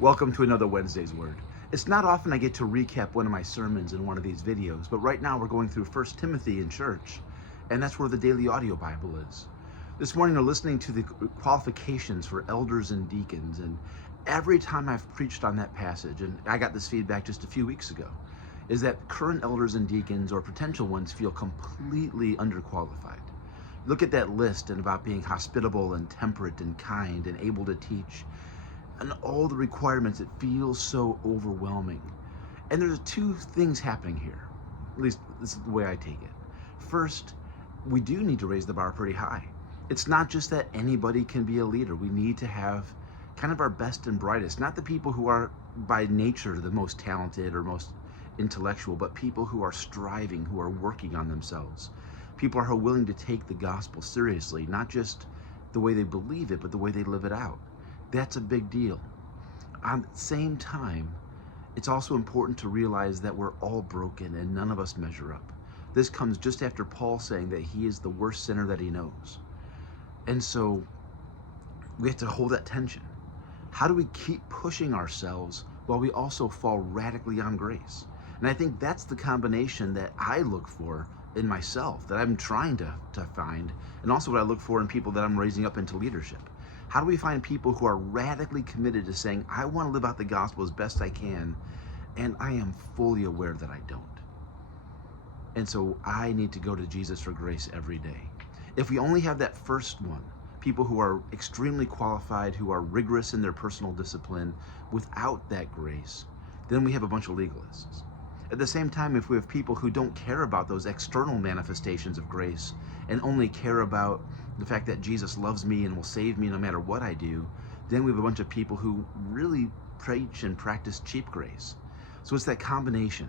Welcome to another Wednesday's Word. It's not often I get to recap one of my sermons in one of these videos, but right now we're going through 1 Timothy in church, and that's where the daily audio Bible is. This morning we're listening to the qualifications for elders and deacons, and every time I've preached on that passage, and I got this feedback just a few weeks ago, is that current elders and deacons or potential ones feel completely underqualified. Look at that list and about being hospitable and temperate and kind and able to teach, and all the requirements. It feels so overwhelming. And there's two things happening here. At least this is the way I take it. First, we do need to raise the bar pretty high. It's not just that anybody can be a leader. We need to have kind of our best and brightest, not the people who are by nature the most talented or most intellectual, but people who are striving, who are working on themselves. People who are willing to take the gospel seriously, not just the way they believe it, but the way they live it out. That's a big deal. At the same time, it's also important to realize that we're all broken and none of us measure up. This comes just after Paul saying that he is the worst sinner that he knows. And so we have to hold that tension. How do we keep pushing ourselves while we also fall radically on grace? And I think that's the combination that I look for in myself, that I'm trying to find, and also what I look for in people that I'm raising up into leadership. How do we find people who are radically committed to saying, I want to live out the gospel as best I can, and I am fully aware that I don't. And so I need to go to Jesus for grace every day. If we only have that first one, people who are extremely qualified, who are rigorous in their personal discipline, without that grace, then we have a bunch of legalists. At the same time, if we have people who don't care about those external manifestations of grace and only care about the fact that Jesus loves me and will save me no matter what I do, then we have a bunch of people who really preach and practice cheap grace. So it's that combination.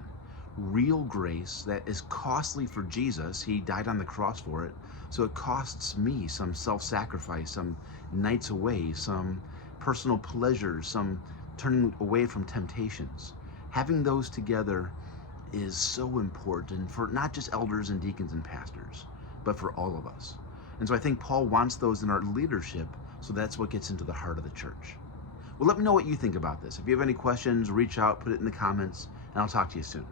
Real grace that is costly for Jesus. He died on the cross for it. So it costs me some self-sacrifice, some nights away, some personal pleasures, some turning away from temptations. Having those together is so important for not just elders and deacons and pastors, but for all of us. And so I think Paul wants those in our leadership, so that's what gets into the heart of the church. Well, let me know what you think about this. If you have any questions, reach out, put it in the comments, and I'll talk to you soon.